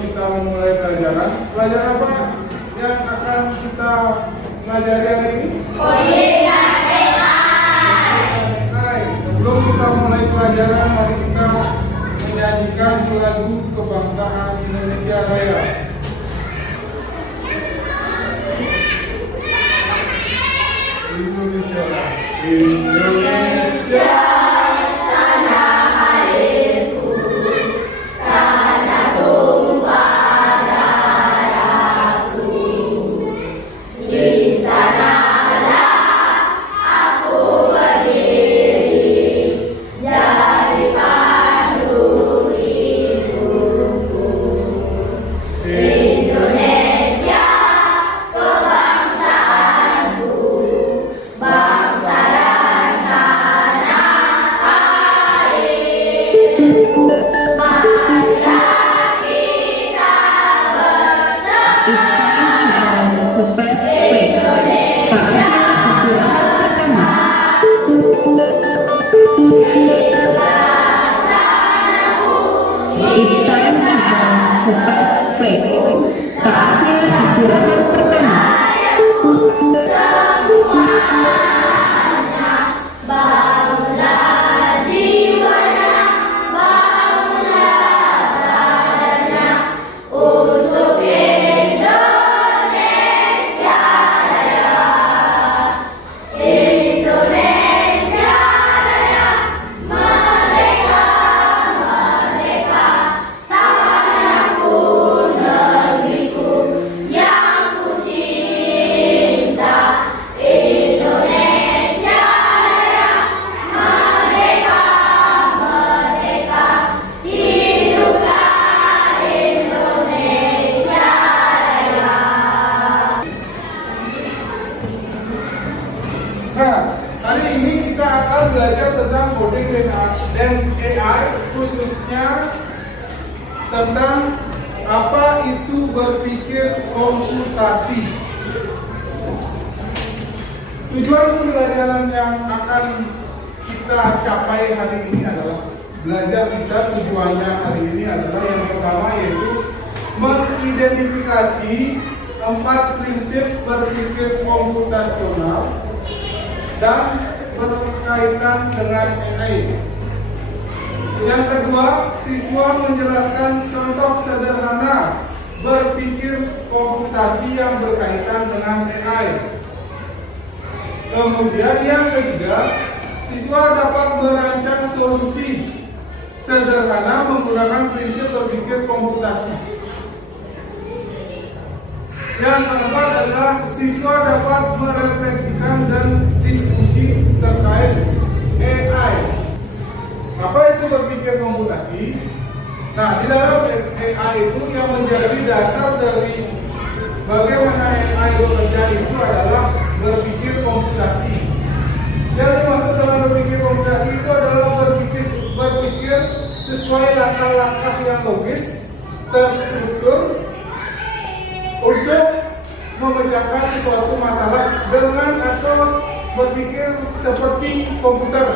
kita memulai pelajaran. Pelajaran apa yang akan kita pelajari hari ini? Koordinat AI. Sebelum kita mulai pelajaran, mari kita menyanyikan lagu kebangsaan Indonesia Raya. Indonesia, Indonesia. Nah, hari ini kita akan belajar tentang coding dan AI, khususnya tentang apa itu berpikir komputasi. Tujuan pembelajaran yang akan kita capai hari ini adalah belajar kita tujuannya hari ini adalah yang pertama yaitu mengidentifikasi 4 prinsip berpikir komputasional dan berkaitan dengan AI. Yang kedua, siswa menjelaskan contoh sederhana berpikir komputasi yang berkaitan dengan AI. Kemudian yang ketiga, siswa dapat merancang solusi sederhana menggunakan prinsip berpikir komputasi. Yang keempat adalah siswa dapat merefleksikan dan diskusi terkait AI. Apa itu berpikir komputasi? Nah, di dalam AI itu yang menjadi dasar dari bagaimana AI bekerja itu adalah berpikir komputasi. Yang dimaksud dengan berpikir komputasi itu adalah berpikir sesuai langkah-langkah yang logis, terstruktur, untuk memecahkan suatu masalah dengan atau berpikir seperti komputer.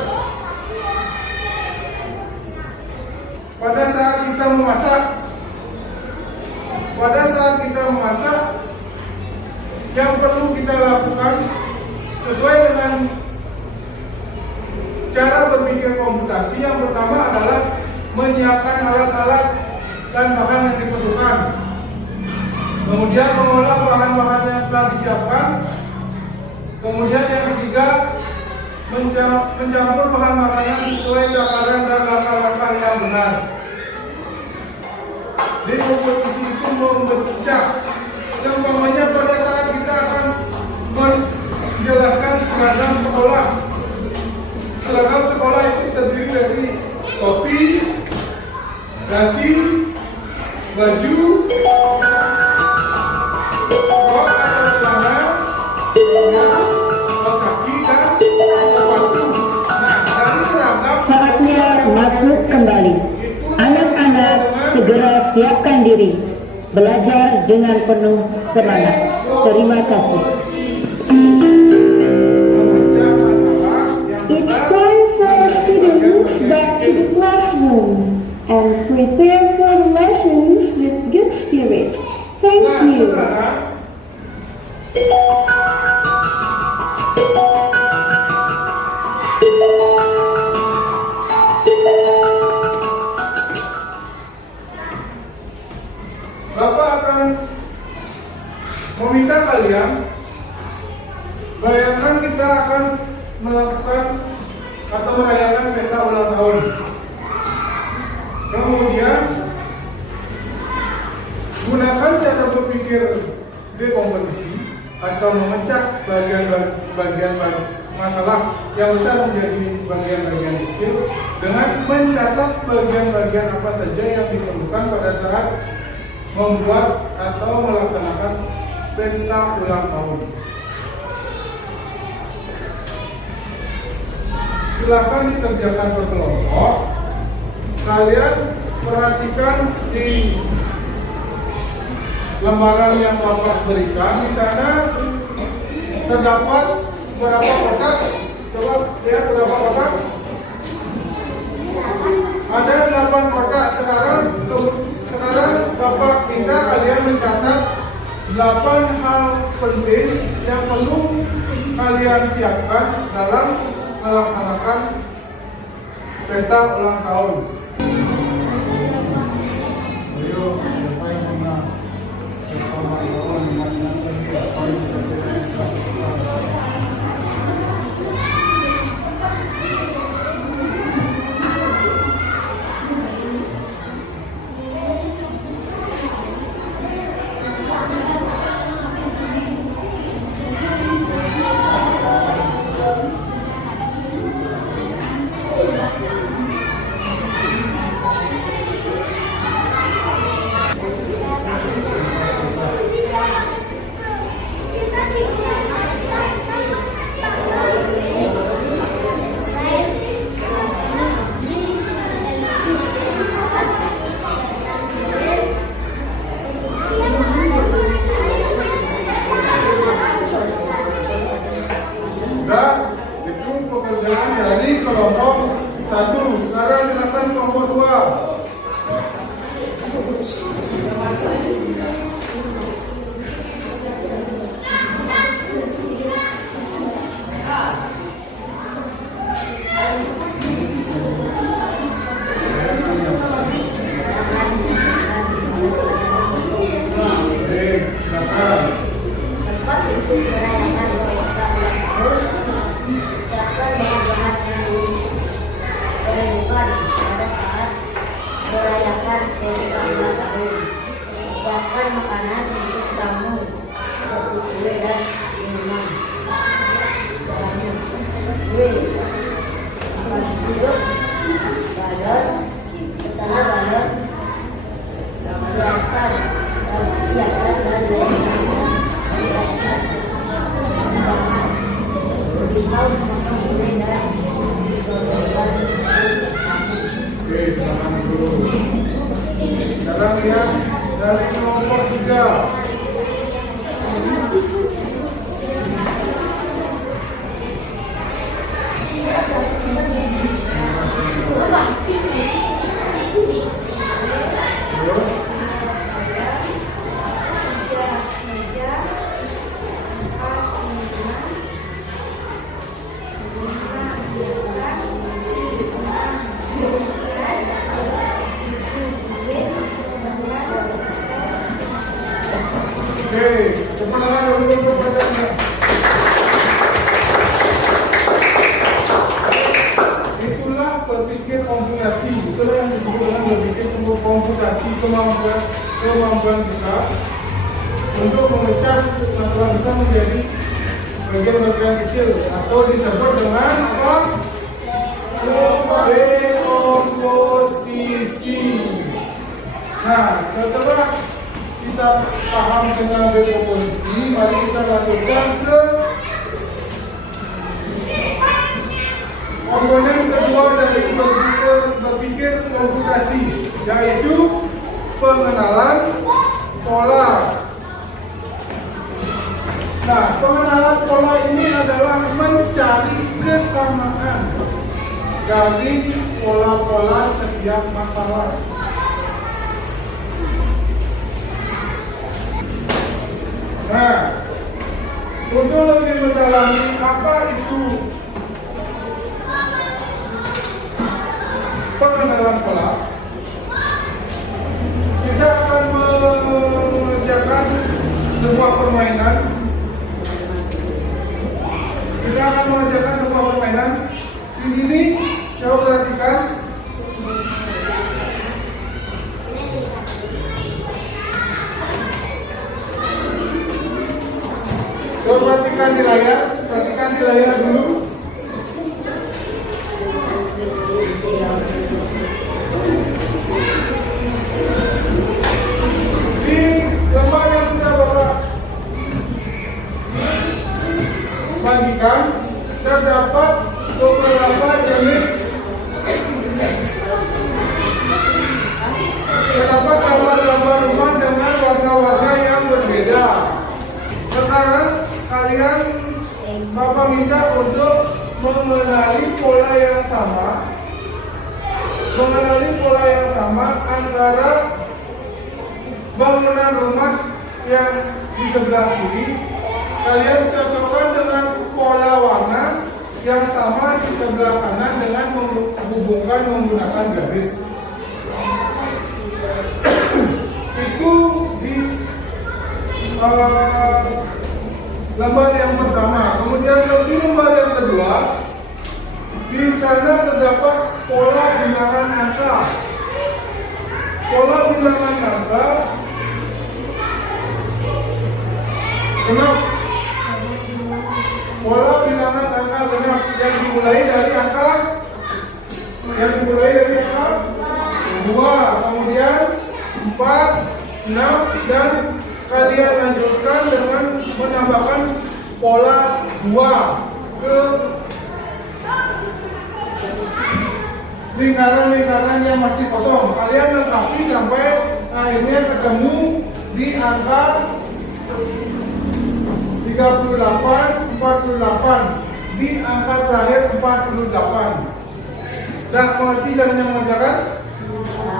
Pada saat kita memasak, yang perlu kita lakukan sesuai dengan cara berpikir komputasi, yang pertama adalah menyiapkan alat-alat dan bahan yang diperlukan. Kemudian mengolah bahan-bahan yang telah disiapkan. Kemudian yang ketiga, mencampur bahan makanan sesuai takaran dan langkah-langkah yang benar. Di posisi itu memecah. Seumpamanya pada saat kita akan menjelaskan seragam sekolah. Seragam sekolah itu terdiri dari topi, dasi, baju, rok atau celana, kaos kaki dan sepatu. Nah, dari seragam Saatnya masuk kembali. Anak-anak segera siapkan diri. Belajar dengan penuh semangat. Terima kasih. It's time for us to move back to the classroom and prepare for the lessons with good Thank you. Saudara, Bapak akan meminta kalian, bayangkan kita akan melakukan atau merayakan pesta ulang tahun. Kemudian gunakan cara berpikir dekompetisi atau memecah bagian masalah yang besar menjadi bagian-bagian kecil dengan mencatat bagian-bagian apa saja yang diperlukan pada saat membuat atau melaksanakan pesta ulang tahun. Silakan dikerjakan berkelompok. Kalian perhatikan di lembaran yang Bapak berikan. Di sana terdapat berapa kotak? Coba lihat berapa kotak? Ada 8 kotak. Sekarang Bapak minta kalian mencatat 8 hal penting yang perlu kalian siapkan dalam melaksanakan pesta ulang tahun. Ayo, siapa yang pernah pesta ulang tahun? Itu pekerjaan dari kelompok 1. Sekarang silakan kelompok 2. Siapkan makanan untuk tamu seperti kue dan minuman. Kue akan duduk balon, setelah balon siapkan pisau memotong kue dan disodorkan. Oke, silakan dulu. Sekarang lihat dari kelompok 3. Oke, tepuk tangan dulu untuk mereka. Itulah berpikir komputasi. Itulah yang disebut dengan berpikir komputasi, kemampuan kita untuk memecah masalah besar menjadi bagian-bagian kecil atau disebut dengan apa? Dekomposisi. Nah, setelah kita paham tentang dekomposisi, mari kita lanjutkan ke komponen kedua dari berpikir komputasi, yaitu pengenalan pola. Nah, pengenalan pola ini adalah mencari kesamaan dari pola-pola setiap masalah. apa itu pengenalan pola? Kita akan mengerjakan sebuah permainan. Di sini coba perhatikan. Coba perhatikan di layar dulu. Di gambar yang sudah Bapak bagikan, terdapat beberapa jenis gambar-gambar rumah dengan warna-warna yang berbeda. Sekarang kalian Bapak minta untuk mengenali pola yang sama antara bangunan rumah yang di sebelah kiri. Kalian cocokkan dengan pola warna yang sama di sebelah kanan dengan menghubungkan menggunakan garis. Itu di lembar yang pertama. Kemudian di lembar yang kedua, di sana terdapat pola bilangan angka. Pola bilangan angka genap. Pola bilangan angka genap yang dimulai dari angka 2, kemudian 4, 6, dan kalian lanjutkan dengan menambahkan pola 2 ke lingkaran-lingkaran yang masih kosong. Kalian lengkapi sampai akhirnya ketemu di angka 38, 48. Di angka terakhir 48. Nah, mengerti caranya mengerjakan?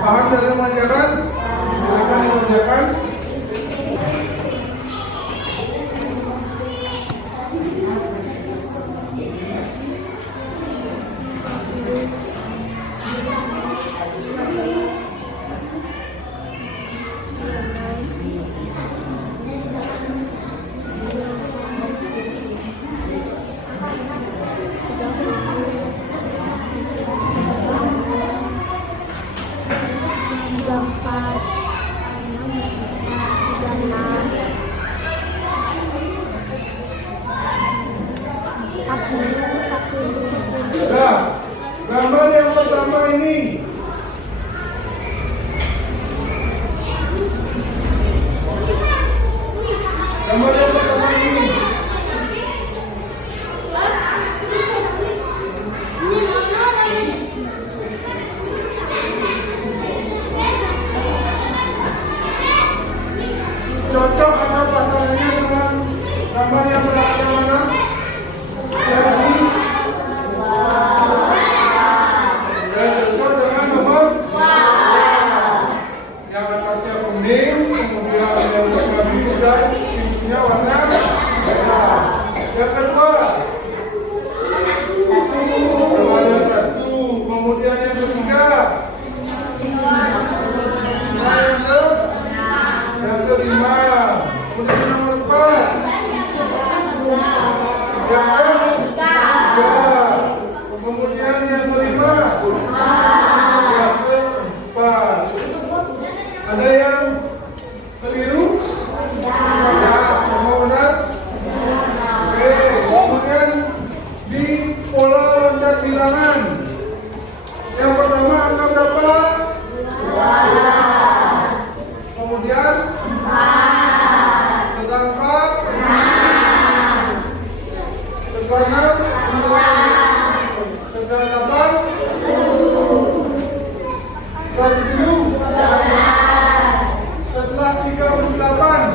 Paham caranya mengerjakan? Silakan mengerjakan. Nah, gambar yang pertama ini cocok atau pasangannya dengan gambar yang belakang mana? Yang ini cocok dengan nomor yang atasnya kuning, kemudian yang warna biru dan pintunya warna merah. Yang kedua ada 1, kemudian yang ketiga yang kelima, kemudian nomor 4 yang ketiga, kemudian yang kelima yang keempat. Ada yang keliru? Ya, semua benar? Oke, kemudian di pola loncat bilangan yang pertama angka berapa? 2. Kemudian 4. Setelah 4 setelah 6 setelah 8 setelah 7 setelah 38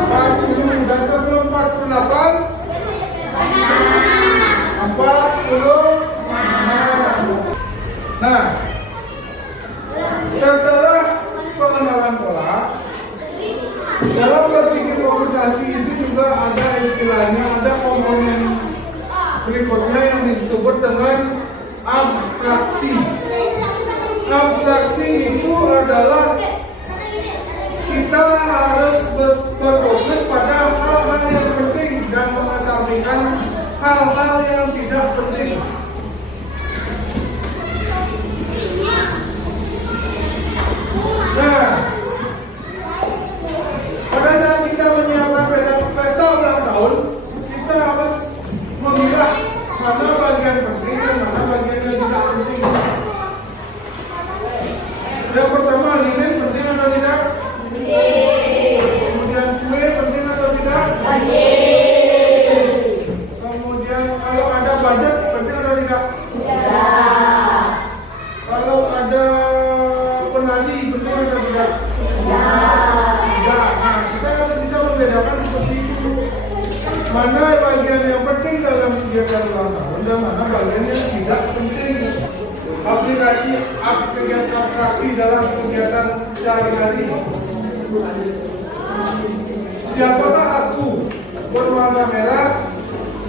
40 dan sebelum 48 46. Nah, setelah pengenalan pola dalam berpikir komputer juga ada istilahnya, ada komponen berikutnya yang disebut dengan abstraksi. Abstraksi itu adalah kita harus berfokus pada hal-hal yang penting dan mengesampingkan hal-hal yang tidak penting. Nah, pada saat kita menyiapkan pesta ulang tahun, kita harus memilah mana bagian penting dan mana bagian yang tidak penting. Yang pertama, lilin penting atau tidak? Kemudian kue penting atau tidak? Kemudian kalau ada budget penting atau tidak? Kalau ada penadi penting atau tidak? Tidak. Nah, kita harus bisa membedakan seperti itu. Mana bagian yang penting dalam kegiatan ulang tahun dan mana bagian yang tidak penting. Aplikasi kegiatan abstraksi dalam kegiatan sehari-hari. Siapakah aku? Berwarna merah,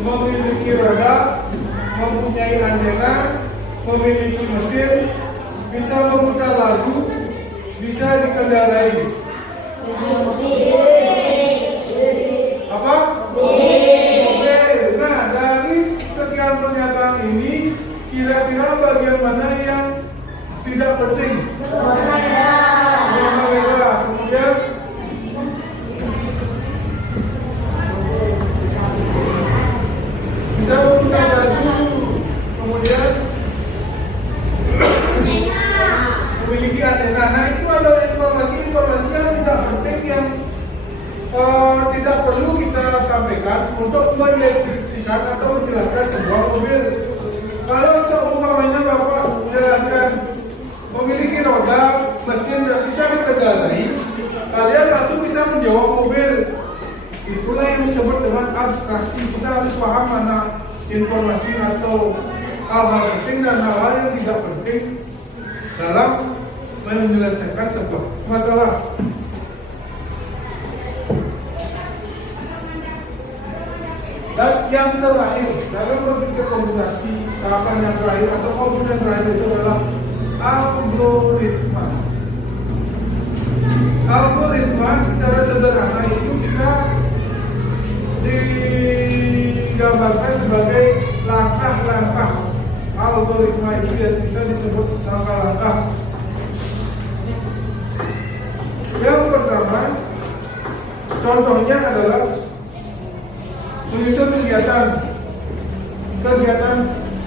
memiliki roda, mempunyai antena, memiliki mesin, bisa memutar lagu, bisa dikendarai. Apa? Mobil. Nah, dari sekian pernyataan ini, kira-kira bagian mana yang tidak penting? Warna merah. Kemudian bisa memutar lagu. Kemudian memiliki antena. Nah, itu adalah informasi-informasi yang tidak penting yang tidak perlu kita sampaikan untuk mendeskripsikan atau menjelaskan sebuah mobil. Kalau seumpamanya Bapak menjelaskan memiliki roda, mesin dan bisa dikendarai, kalian langsung bisa menjawab mobil. Itulah yang disebut dengan abstraksi. Kita harus paham mana informasi atau hal-hal penting dan hal-hal yang tidak penting dalam menyelesaikan sebuah masalah. Dan yang terakhir dalam berpikir komputasi, tahapan yang terakhir atau komponen terakhir itu adalah algoritma. Algoritma secara sederhana itu bisa digambarkan sebagai langkah-langkah. Algoritma itu bisa disebut langkah-langkah. Yang pertama, contohnya adalah menyusun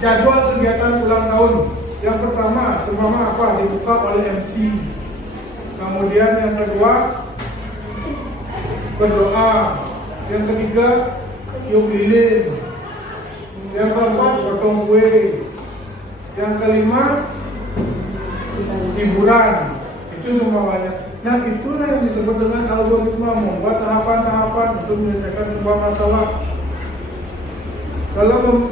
jadwal kegiatan ulang tahun. Yang pertama, seumpama apa? Dibuka oleh MC. Kemudian yang kedua, berdoa. Yang ketiga, tiup lilin. Yang keempat, potong kue. Yang kelima, hiburan. Itu semuanya. Nah, itulah yang disebut dengan algoritma, membuat tahapan-tahapan untuk menyelesaikan sebuah masalah. Dalam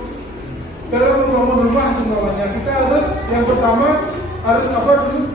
membangun rumah semuanya, kita harus yang pertama harus apa dulu?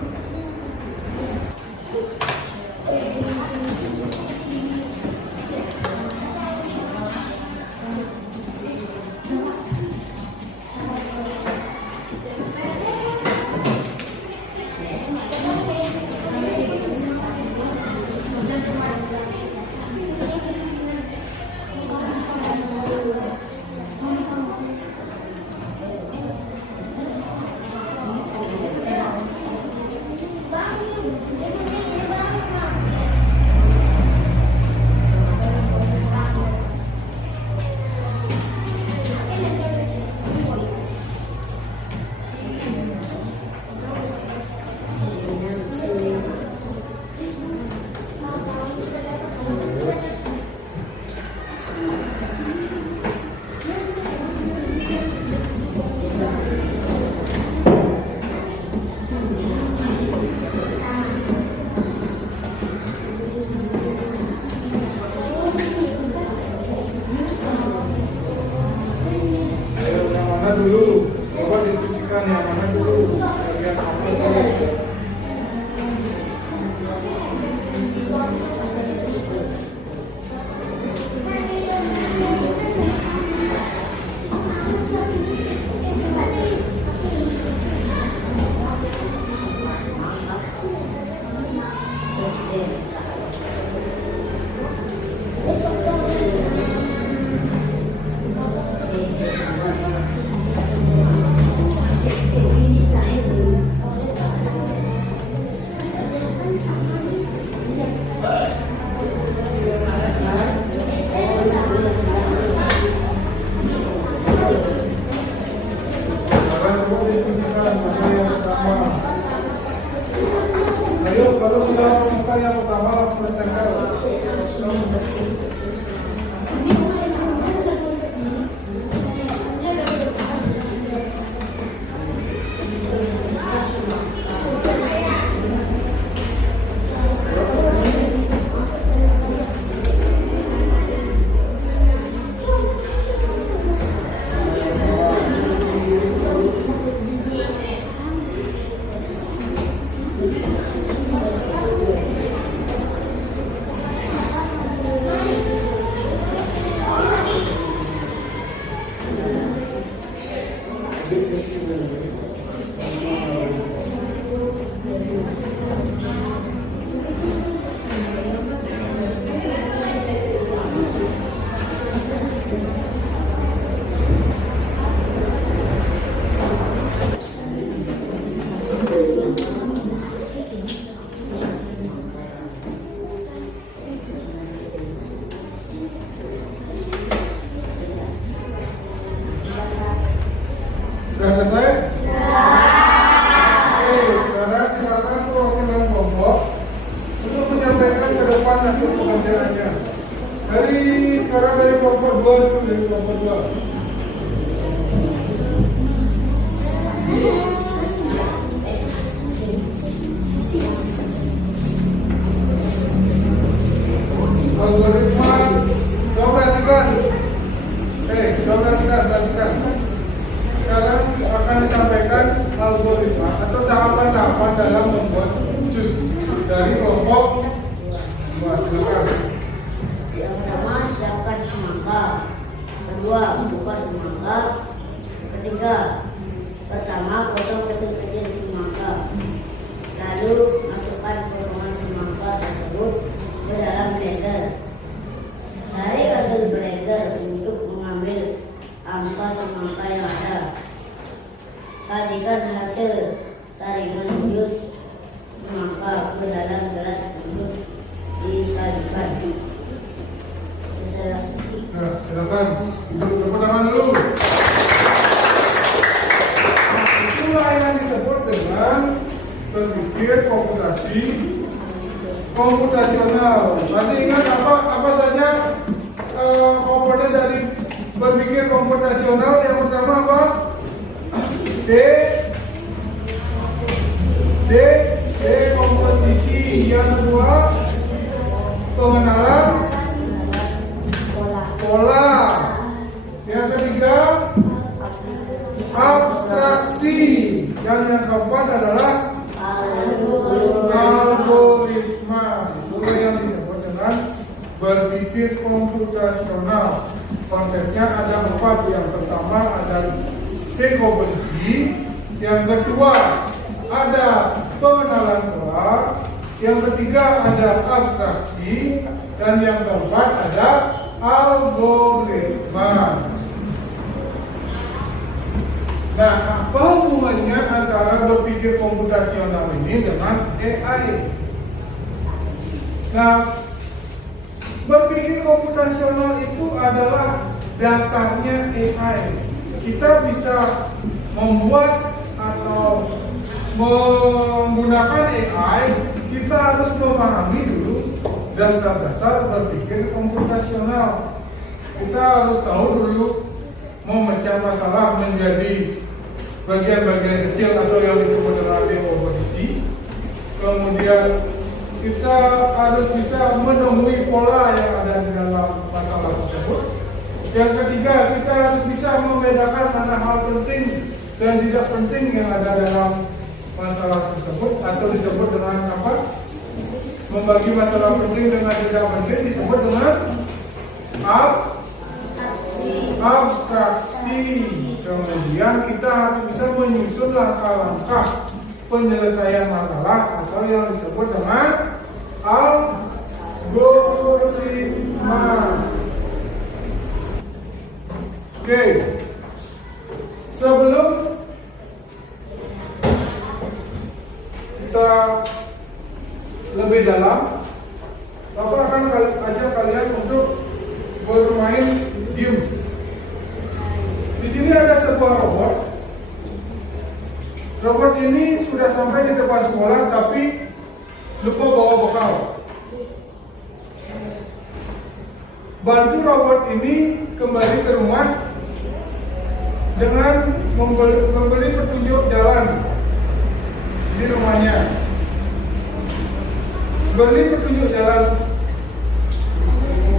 Sudah selesai? Oke, sekarang silakan perwakilan kelompok untuk menyampaikan ke depan hasil pengerjaannya. Sekarang dari kelompok 2 dulu, dari kelompok 2. Algoritma, coba perhatikan. Perhatikan. Sekarang akan disampaikan algoritma atau tahapan-tahapan dalam membuat jus dari kelompok 2. Silakan. Yang pertama, siapkan semangka. Kedua, buka semangka. Ketiga, pertama potong kecil-kecil semangka. Lalu masukkan potongan semangka tersebut ke dalam blender. Tarik hasil blender untuk mengambil ampas semangka yang ada. Sajikan hasil saringan jus semangka ke dalam gelas untuk disajikan. Nah, silakan. Tepuk tangan dulu. Itulah yang disebut dengan berpikir komputasional. Masih ingat apa saja komponen dari berpikir komputasional? Yang pertama apa? Komposisi. Yang kedua, pengenalan pola. Yang ketiga, abstraksi. Dan yang keempat adalah algoritma. Itu yang disebut dengan berpikir komputasional. Konsepnya ada 4. Yang pertama ada dekomposisi. Yang kedua ada pengenalan pola. Yang ketiga ada abstraksi. Dan yang keempat ada algoritma. Nah, apa hubungannya antara berpikir komputasional ini dengan AI? Nah, berpikir komputasional itu adalah dasarnya AI. Kita bisa membuat atau menggunakan AI, kita harus memahami dulu dasar-dasar berpikir komputasional. Kita harus tahu dulu memecah masalah menjadi bagian-bagian kecil atau yang disebut dengan dekomposisi. Kemudian kita harus bisa menemui pola yang ada di dalam masalah tersebut. Yang ketiga, kita harus bisa membedakan mana hal penting dan tidak penting yang ada dalam masalah tersebut, atau disebut dengan apa? Membagi masalah penting dengan tidak penting disebut dengan abstraksi. Kemudian kita harus bisa menyusun langkah-langkah penyelesaian masalah atau yang disebut dengan algoritma. Oke, sebelum kita lebih dalam, Bapak akan ajak kalian untuk bermain game. Di sini ada sebuah robot. Robot ini sudah sampai di depan sekolah tapi lupa bawa bekal. Bantu robot ini kembali ke rumah dengan membeli petunjuk jalan di rumahnya. Beli petunjuk jalan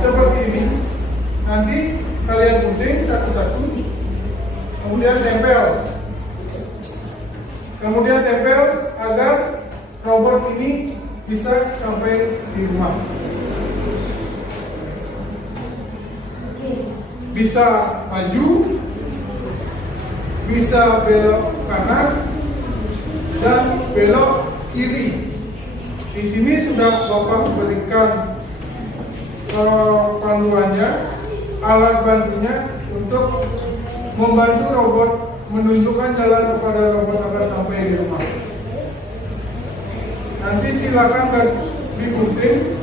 seperti ini. Nanti kalian gunting satu-satu, kemudian tempel agar robot ini bisa sampai di rumah. Bisa maju, bisa belok kanan, dan belok kiri. Di sini sudah Bapak berikan panduannya, alat bantunya untuk membantu robot menunjukkan jalan kepada robot agar sampai di rumah. Nanti silakan digunting,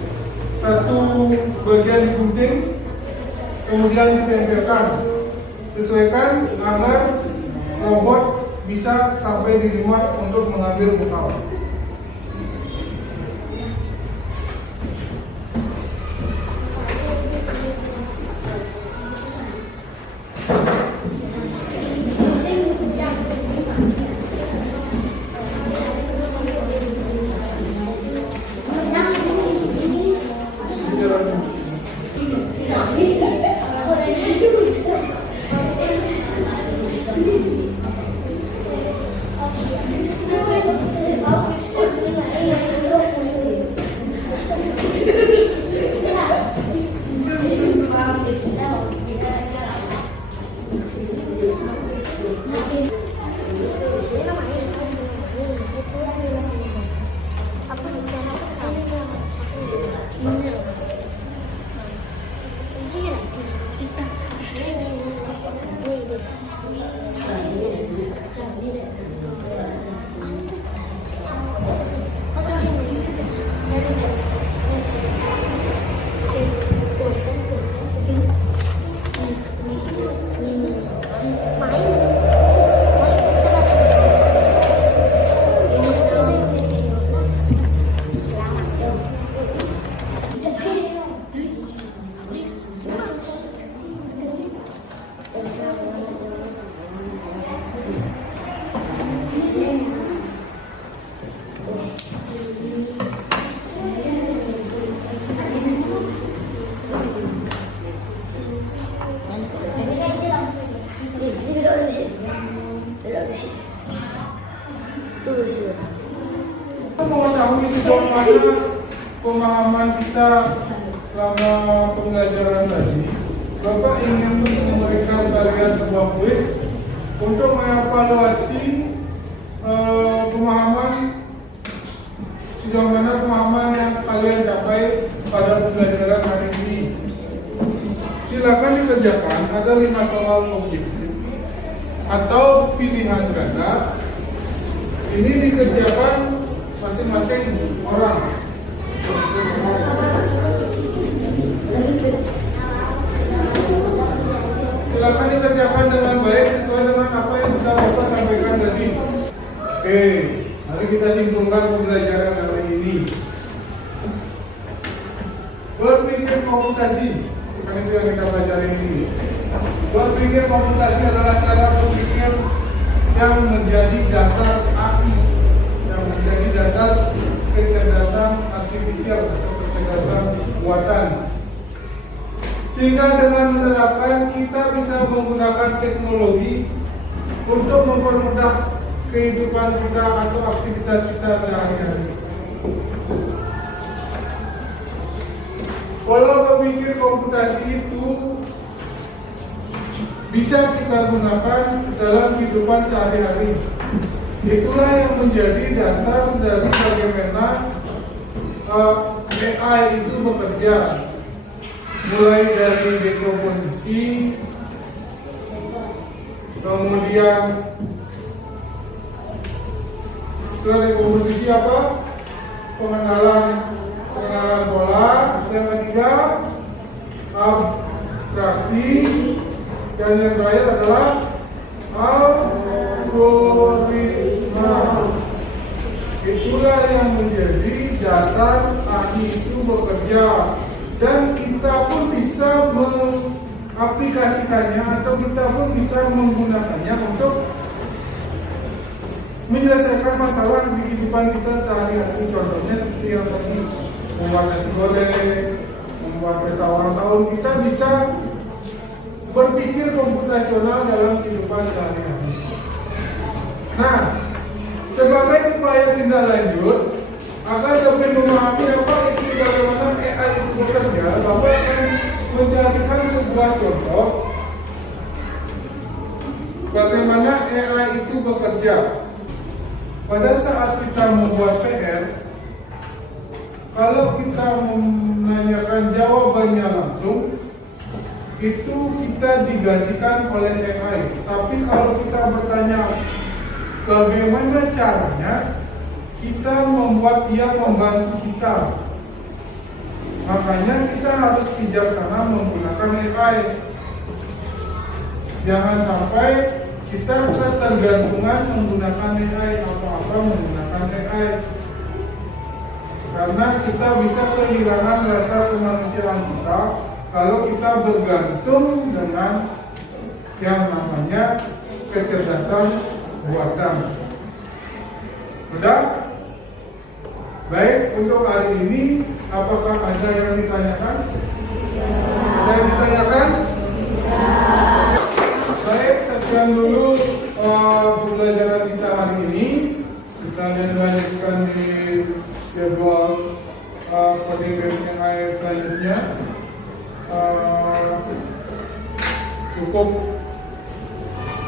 satu bagian digunting, kemudian ditempelkan. Sesuaikan agar robot bisa sampai di rumah untuk mengambil bekal. Mengetahui sejauh mana pemahaman kita selama pembelajaran tadi, Bapak ingin memberikan kalian sebuah kuis untuk mengevaluasi pemahaman sejauh mana pemahaman yang kalian capai pada pembelajaran hari ini. Silakan dikerjakan, ada 5 soal objektif atau pilihan ganda. Ini dikerjakan masing-masing orang. Silakan dikerjakan dengan baik sesuai dengan apa yang sudah Bapak sampaikan tadi. Oke, mari kita simpulkan pembelajaran hari ini. Berpikir komputasi, bukan itu yang kita pelajari ini. Berpikir komputasi adalah cara berpikir yang menjadi dasar API, yang menjadi dasar kecerdasan artifisial atau kecerdasan buatan. Sehingga dengan menerapkan kita bisa menggunakan teknologi untuk mempermudah kehidupan kita atau aktivitas kita sehari-hari. Walau berpikir komputasi itu bisa kita gunakan dalam kehidupan sehari-hari. Itulah yang menjadi dasar dari bagaimana AI itu bekerja. Mulai dari dekomposisi, kemudian setelah dekomposisi apa? Pengenalan pola. Yang ketiga, abstraksi. Dan yang terakhir adalah algoritma. Itulah yang menjadi dasar AI itu bekerja. Dan kita pun bisa mengaplikasikannya atau kita pun bisa menggunakannya untuk menyelesaikan masalah di kehidupan kita sehari-hari. Contohnya seperti yang tadi, membuat nasi goreng, membuat pesta ulang tahun, kita bisa berpikir komputasional dalam kehidupan sehari-hari. Nah, sebagai upaya tindak lanjut, lebih memahami apa itu bagaimana AI itu bekerja, Bapak akan menjadikan sebuah contoh bagaimana AI itu bekerja. Pada saat kita membuat PR, kalau kita menanyakan jawabannya langsung, itu kita digantikan oleh AI. Tapi kalau kita bertanya bagaimana caranya, kita membuat dia membantu kita. Makanya kita harus bijaksana menggunakan AI. Jangan sampai kita ketergantungan menggunakan AI, apa-apa menggunakan AI. Karena kita bisa kehilangan rasa kemanusiaan kita kalau kita bergantung dengan yang namanya kecerdasan buatan. Sudah? Baik, untuk hari ini apakah ada yang ditanyakan? Ada yang ditanyakan? Baik, sekian dulu pembelajaran kita hari ini. Kita lanjutkan di jadwal podcast AI selanjutnya. Cukup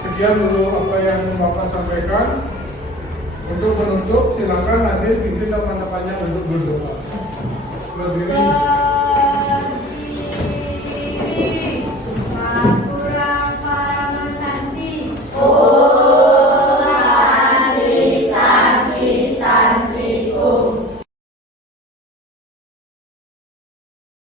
sekian dulu apa yang Bapak sampaikan. Untuk menutup, silakan hadir pimpin teman-temannya untuk berdoa. Berdiri.